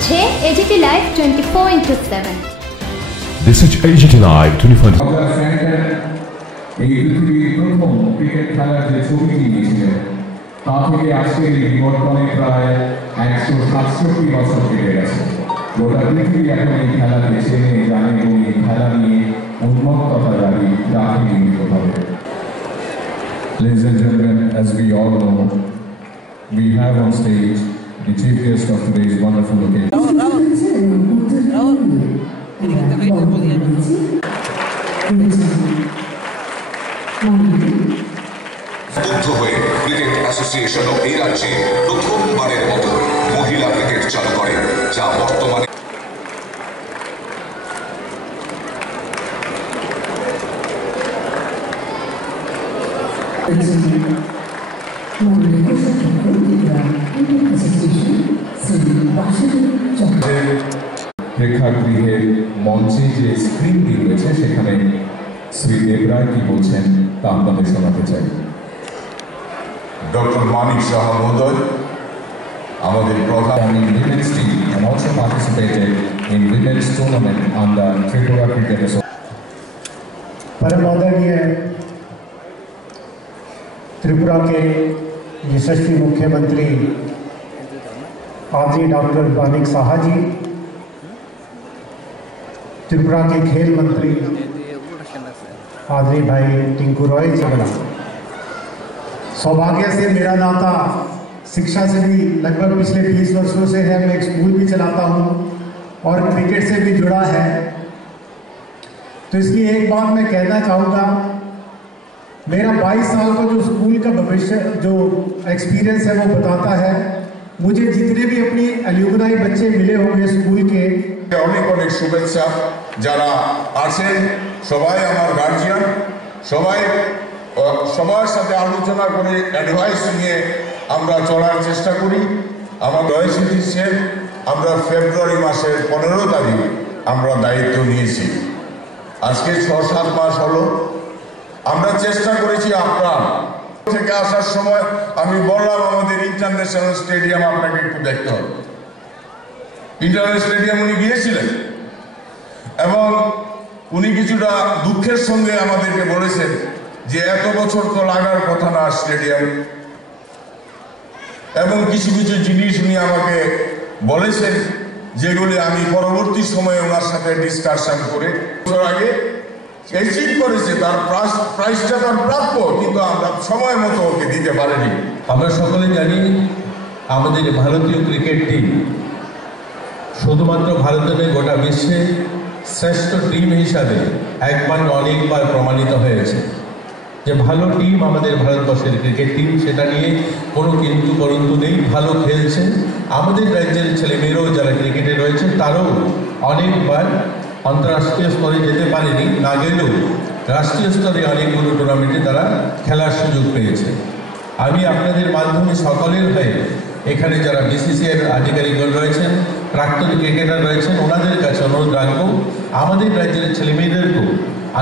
দেখছে AGT live 24/7। This is AGT Live 24/7. এই পৃথিবীর প্রথম ক্রিকেট খেলার যে ছবি নিয়েছিলেন তা থেকে আজকের এই বিবর্তনে প্রায় 167 বছর কেটে গেছে। গোটা পৃথিবী এখন এই খেলাকে চেনে জানে এবং এই খেলা নিয়ে উন্মত্ততা জারি রাখে নিয়মিতভাবে। Ladies and gentlemen, as we all know, we have on stage the chief guest of today's wonderful occasion. Cricket অ্যাসোসিয়েশনও এই রাজ্যে প্রথমবারের মতো মহিলা ক্রিকেট চালু করে, যা বর্তমানে প্রেক্ষাগৃহের মঞ্চে যে স্ক্রিনটি রয়েছে সেখানে শ্রী দেবরায় কি বলছেন তা আপনাদের শোনাতে চাই। ডক্টর মানিক সাহা মহোদয় আমাদের প্রধান women's team and also participated in women's tournament under Tripura Cricket Association. परम आदरणीय त्रिपुरा के यशस्वी मुख्यमंत्री आदरणीय डॉक्टर मानिक साहा जी, त्रिपुरा के खेल मंत्री आदरणीय भाई टिंकू रॉय जी, सौभाग्य से मेरा नाता शिक्षा से भी लगभग पिछले 20 वर्षों से है। मैं एक स्कूल भी चलाता हूँ और क्रिकेट से भी जुड़ा है। तो इसलिए एक बात मैं कहना चाहूँगा, मेरा 22 साल का जो स्कूल का भविष्य जो एक्सपीरियंस है वो बताता है। मुझे जितने भी अपनी एल्यूमनाई बच्चे मिले होंगे स्कूल के, অনেক অনেক শুভেচ্ছা। যারা আছেন সবাই আমার গার্জিয়ান, সবাই সবার সাথে আলোচনা করে অ্যাডভাইস নিয়ে আমরা চলার চেষ্টা করি। আমার রয়েছে আমরা ফেব্রুয়ারি মাসের 15 তারিখ আমরা দায়িত্ব নিয়েছি। আজকে 6-7 মাস হলো। আমরা চেষ্টা করেছি আপনার থেকে আসার সময় আমি বললাম আমাদের ইন্টারন্যাশনাল স্টেডিয়াম আপনাকে একটু দেখতে হবে। ইন্টারন্যাশনাল স্টেডিয়াম উনি গিয়েছিলেন এবং উনি কিছুটা দুঃখের সঙ্গে আমাদেরকে বলেছেন যে এত বছর তো লাগার কথা না স্টেডিয়াম, এবং কিছু কিছু জিনিস উনি আমাকে বলেছেন যেগুলি আমি পরবর্তী সময়ে ওনার সাথে ডিসকাশন করে বছর আগে অ্যাচিভ করেছে। তার প্রাইসটা তার প্রাপ্য, কিন্তু আমরা সময় মতো ওকে দিতে পারিনি। আমরা সকলে জানি আমাদের ভারতীয় ক্রিকেট টিম শুধুমাত্র ভারতে নয় গোটা বিশ্বে শ্রেষ্ঠ টিম হিসাবে একবার অনেকবার প্রমাণিত হয়েছে যে ভালো টিম আমাদের ভারতবর্ষের ক্রিকেট টিম, সেটা নিয়ে কোনো কিন্তু পরন্তু নেই। ভালো খেলছে আমাদের রাজ্যের ছেলেমেয়েরাও যারা ক্রিকেটে রয়েছে তারাও অনেকবার আন্তর্রাষ্ট্রীয় স্তরে যেতে পারেনি, না গেলেও রাষ্ট্রীয় স্তরে অনেকগুলো টুর্নামেন্টে তারা খেলার সুযোগ পেয়েছে। আমি আপনাদের মাধ্যমে সকলের হয়ে এখানে যারা বিসিসিআইয়ের আধিকারিকগণ রয়েছেন, প্রাক্তন ক্রিকেটার রয়েছেন, ওনাদের কাছে অনুরোধ রাখবো আমাদের রাজ্যের ছেলেমেয়েদেরকেও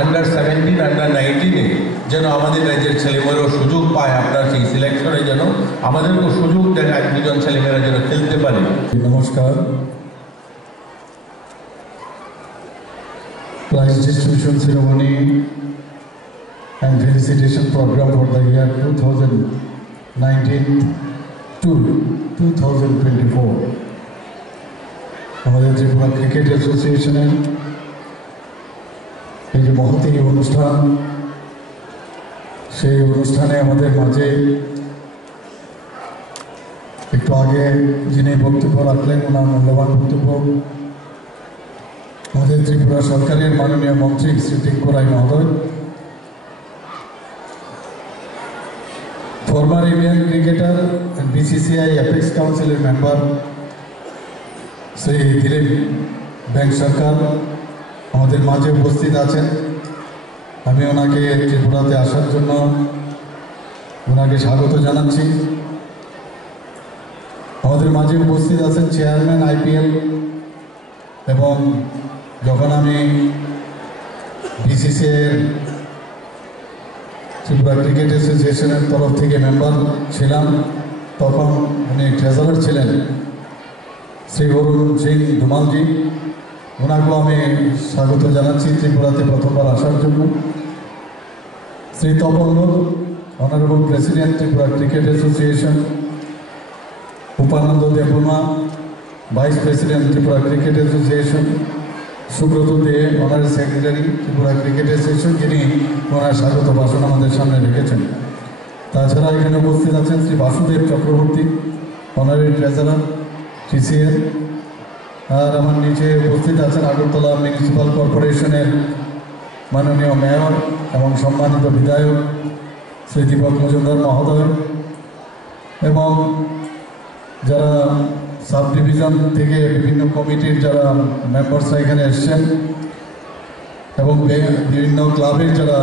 আন্ডার 17 আন্ডার 19-এ যেন আমাদের রাজ্যের ছেলেমেয়েরাও সুযোগ পায়। আপনার সেই সিলেকশনে যেন আমাদেরকেও সুযোগ দেন, 1-2 জন ছেলেমেয়েরা যেন খেলতে পারে। নমস্কার। Prize distribution ceremony and felicitation program for the year 2019 to 2024 আমাদের ত্রিপুরা ক্রিকেট অ্যাসোসিয়েশনের এই যে মহতী অনুষ্ঠান, সেই অনুষ্ঠানে আমাদের মাঝে একটু আগে যিনি বক্তব্য রাখলেন ওনার মূল্যবান বক্তব্য আমাদের ত্রিপুরা সরকারের মাননীয় মন্ত্রী শ্রী টিঙ্কু রায় মহোদয়, former Indian cricketer and BCCI apex কাউন্সিলের মেম্বার শ্রী দিলীপ ব্যাংক সরকার আমাদের মাঝে উপস্থিত আছেন। আমি ওনাকে ত্রিপুরাতে আসার জন্য ওনাকে স্বাগত জানাচ্ছি। আমাদের মাঝে উপস্থিত আছেন চেয়ারম্যান আইপিএল, এবং যখন আমি বিসিসিআইয়ের ত্রিপুরা ক্রিকেট অ্যাসোসিয়েশনের তরফ থেকে মেম্বার ছিলাম, তখন উনি ট্রেজারার ছিলেন। শ্রী অরুণ সিং ধুমালজি, ওনাকেও আমি স্বাগত জানাচ্ছি ত্রিপুরাতে প্রথমবার আসার জন্য। Shri Tapan Lok, honourable president Tripura cricket association. Upananda Debbarma, vice president Tripura cricket association. Subrata Dey, honorary secretary Tripura cricket association, যিনি ওনার স্বাগত ভাষণ আমাদের সামনে রেখেছেন। তাছাড়া এখানে উপস্থিত আছেন শ্রী বাসুদেব চক্রবর্তী, অনারেরি ট্রেজারার TCL। আর আমার নিচে উপস্থিত আছেন আগরতলা মিউনিসিপ্যাল কর্পোরেশনের মাননীয় মেয়র এবং সম্মানিত বিধায়ক শ্রী দীপক মজুমদার মহোদয়, এবং যারা সাব ডিভিশন থেকে বিভিন্ন কমিটির যারা মেম্বার্সরা এখানে এসছেন, এবং বিভিন্ন ক্লাবের যারা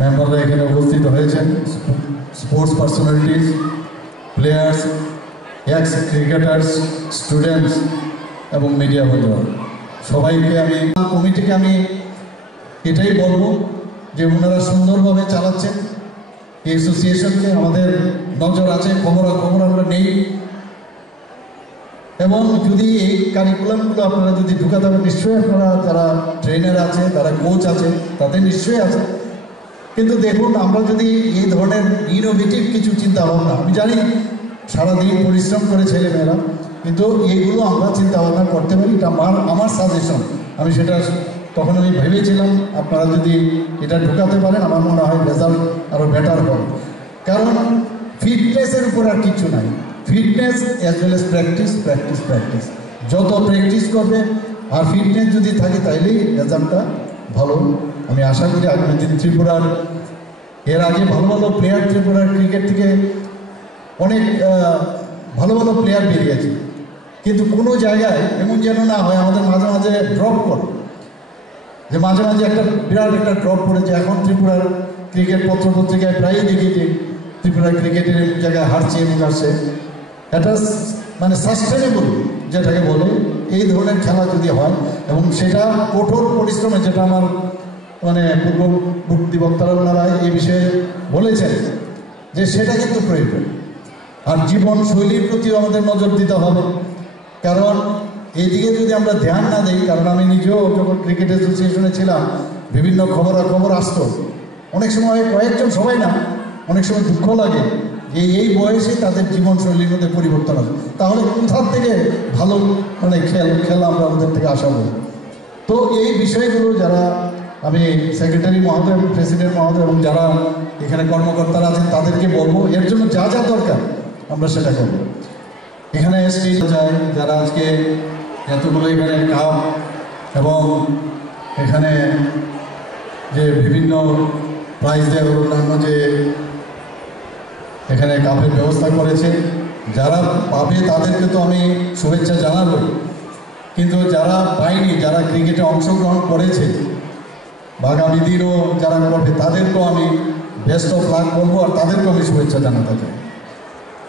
মেম্বাররা এখানে উপস্থিত হয়েছেন, sports personalities, players, x cricketers, students এবং মিডিয়া বন্ধুরা, সবাইকে আমি কমিটিকে আমি এটাই বলবো যে ওনারা সুন্দরভাবে চালাচ্ছেন এই অ্যাসোসিয়েশনকে। আমাদের নজর আছে, খবর আমরা নেই, এবং যদি এই কারিকুলামগুলো আপনারা যদি ঢুকাতে হবে, নিশ্চয়ই আপনারা যারা ট্রেনার আছে, যারা কোচ আছে, তাদের নিশ্চয়ই আছে। কিন্তু দেখুন, আমরা যদি এই ধরনের ইনোভেটিভ কিছু চিন্তা ভাবনা, আমি জানি সারাদিন পরিশ্রম করে ছেলেমেয়েরা, কিন্তু এইগুলো আমরা চিন্তা ভাবনা করতে পারি, এটা আমার সাজেশন। আমি সেটা তখন আমি ভেবেছিলাম আপনারা যদি এটা ঢুকাতে পারেন, আমার মনে হয় রেজাল্ট আরও বেটার হবে। কারণ ফিটনেসের উপর আর কিছু নাই, fitness as well as practice. যত প্র্যাকটিস করবে আর ফিটনেস যদি থাকে, তাইলেই রেজাল্টটা ভালো। আমি আশা করি আগামী দিন ত্রিপুরার এর আগে ভালো প্লেয়ার ত্রিপুরার ক্রিকেট থেকে অনেক ভালো প্লেয়ার বেরিয়েছে, কিন্তু কোনো জায়গায় এমন যেন না হয় আমাদের মাঝে মাঝে ড্রপ করে, যে মাঝে মাঝে একটা বিরাট একটা ড্রপ পড়েছে। এখন ত্রিপুরার ক্রিকেট পত্রপত্রিকায় প্রায়ই দেখি যে ত্রিপুরার ক্রিকেটের জায়গায় হারছে এবং আসছে। এটা মানে সাস্টেনেবল যেটাকে বলে, এই ধরনের খেলা যদি হয় এবং সেটা কঠোর পরিশ্রমে, যেটা আমার মানে পূর্ববর্তী বক্তারা ওনারা এই বিষয়ে বলেছেন যে সেটা কিন্তু প্রয়োজন। আর জীবনশৈলীর প্রতিও আমাদের নজর দিতে হবে, কারণ এইদিকে যদি আমরা ধ্যান না দিই, কারণ আমি নিজেও যখন ক্রিকেট অ্যাসোসিয়েশনে ছিলাম, বিভিন্ন খবর আসতো অনেক সময়, কয়েকজন, সবাই না, অনেক সময় দুঃখ লাগে যে এই বয়সে তাদের জীবনশৈলীর মধ্যে পরিবর্তন আসে। তাহলে কোথার থেকে ভালো মানে খেলা আমরা ওদের থেকে আশা করি। তো এই বিষয়গুলো যারা আমি সেক্রেটারি মহোদয়, প্রেসিডেন্ট মহোদয় এবং যারা এখানে কর্মকর্তারা আছেন তাদেরকে বলবো, এর জন্য যা দরকার আমরা সেটা করবো। এখানে স্টেজ যায় যারা আজকে এতগুলো এখানে কাপ এবং এখানে যে বিভিন্ন প্রাইজ দেয়, অন্যান্য যে এখানে কাপের ব্যবস্থা করেছে, যারা পাবে তাদেরকে তো আমি শুভেচ্ছা জানাবো, কিন্তু যারা পায়নি, যারা ক্রিকেটে অংশগ্রহণ করেছে, আগামী দিনও যারা করবে, তাদেরকেও আমি বেস্ট অফ লাক বলবো, আর তাদেরকেও আমি শুভেচ্ছা জানাতে চাই।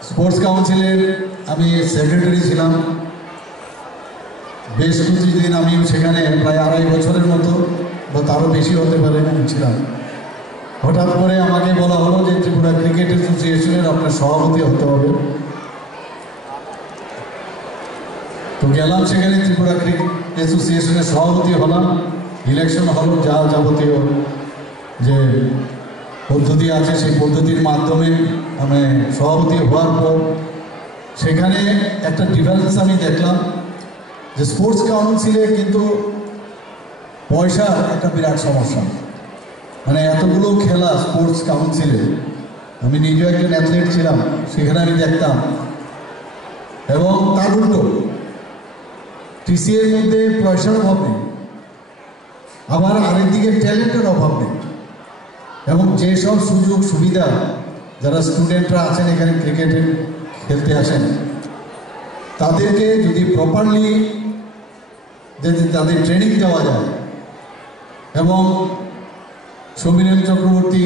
স্পোর্টস কাউন্সিলের আমি সেক্রেটারি ছিলাম বেশ কিছুদিন, আমি সেখানে প্রায় 2.5 বছরের মতো বা তারও বেশি হতে পারে ছিলাম। হঠাৎ করে আমাকে বলা হলো যে ত্রিপুরা ক্রিকেট অ্যাসোসিয়েশনের আপনার সভাপতি হতে হবে। তো গেলাম সেখানে, ত্রিপুরা ক্রিকেট অ্যাসোসিয়েশনের সভাপতি হলাম, ইলেকশন হলো, যা যাবতীয় যে পদ্ধতি আছে সেই পদ্ধতির মাধ্যমে আমি সভাপতি হওয়ার পর সেখানে একটা ডিফারেন্স আমি দেখলাম যে স্পোর্টস কাউন্সিলে কিন্তু পয়সার একটা বিরাট সমস্যা। মানে এতগুলো খেলা স্পোর্টস কাউন্সিলে, আমি নিজেও একজন অ্যাথলেট ছিলাম, সেখানে আমি দেখতাম। এবং তার উল্টো TCA-র মধ্যে পয়সার অভাব নেই, আবার আরেকদিকে ট্যালেন্টের অভাব নেই। এবং যেসব সুযোগ সুবিধা যারা স্টুডেন্টরা আছেন এখানে ক্রিকেটে খেলতে আসেন, তাদেরকে যদি প্রপারলি যদি তাদের ট্রেনিং দেওয়া যায়, এবং সমীরণ চক্রবর্তী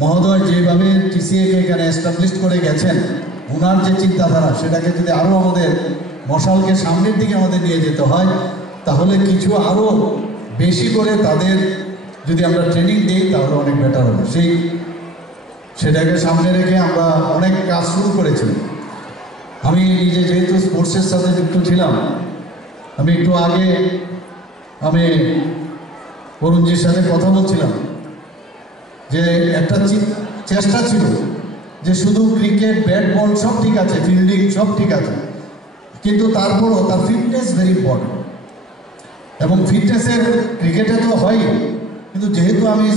মহোদয় যেভাবে TCA-কে এখানে এস্টাবলিশ করে গেছেন, ওনার যে চিন্তাধারা, সেটাকে যদি আরও আমাদের মশালকে সামনের দিকে আমাদের নিয়ে যেতে হয়, তাহলে কিছু আরও বেশি করে তাদের যদি আমরা ট্রেনিং দিই, তাহলে অনেক বেটার হবে। সেটাকে সামনে রেখে আমরা অনেক কাজ শুরু করেছিলাম। আমি নিজে যেহেতু স্পোর্টসের সাথে যুক্ত ছিলাম, আমি একটু আগে আমি অরুণজির সাথে কথা বলছিলাম যে একটা চেষ্টা ছিল যে শুধু ক্রিকেট, ব্যাট, বল সব ঠিক আছে, ফিল্ডিং সব ঠিক আছে, কিন্তু তারপরও তার ফিটনেস ভেরি ইম্পর্টেন্ট। এবং ফিটনেসের ক্রিকেটে তো হয়, কিন্তু যেহেতু আমি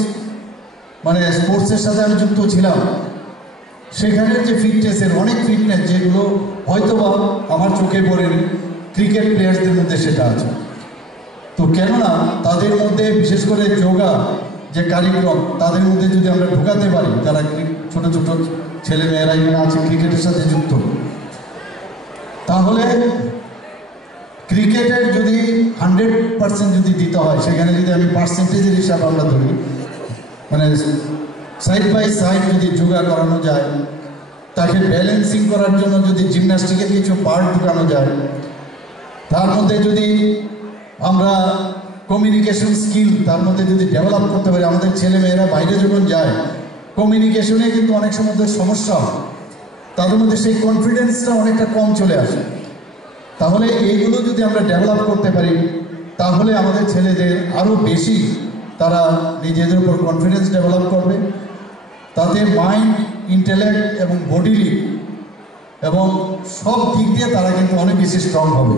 মানে স্পোর্টসের সাথে আমি যুক্ত ছিলাম, সেখানের যে ফিটনেসের অনেক ফিটনেস যেগুলো হয়তোবা আমার চোখে পড়েনি, ক্রিকেট প্লেয়ার্সদের মধ্যে সেটা আছে। তো কেননা তাদের মধ্যে বিশেষ করে যোগা যে কারিক্রম, তাদের মধ্যে যদি আমরা ঢোকাতে পারি, যারা ছোট ছোট ছেলে মেয়েরা এখানে আছে ক্রিকেটের সাথে যুক্ত, তাহলে ক্রিকেটের যদি 100% যদি দিতে হয়, সেখানে যদি আমি পার্সেন্টেজের হিসাব আমরা ধরি, মানে সাইড বাই সাইড যদি যোগা করানো যায়, তাকে ব্যালেন্সিং করার জন্য যদি জিমন্যাস্টিকের কিছু পার্ট ঢুকানো যায়, তার মধ্যে যদি আমরা কমিউনিকেশন স্কিল তার মধ্যে যদি ডেভেলপ করতে পারি, আমাদের ছেলে মেয়েরা বাইরে যখন যায় কমিউনিকেশনে কিন্তু অনেক সময় সমস্যা হয়, তাদের মধ্যে সেই কনফিডেন্সটা অনেকটা কম চলে আসে। তাহলে এইগুলো যদি আমরা ডেভেলপ করতে পারি, তাহলে আমাদের ছেলেদের আরও বেশি তারা নিজেদের উপর কনফিডেন্স ডেভেলপ করবে, তাতে মাইন্ড, ইন্টেলেক্ট এবং বডিলি এবং সব দিক দিয়ে তারা কিন্তু অনেক বেশি স্ট্রং হবে।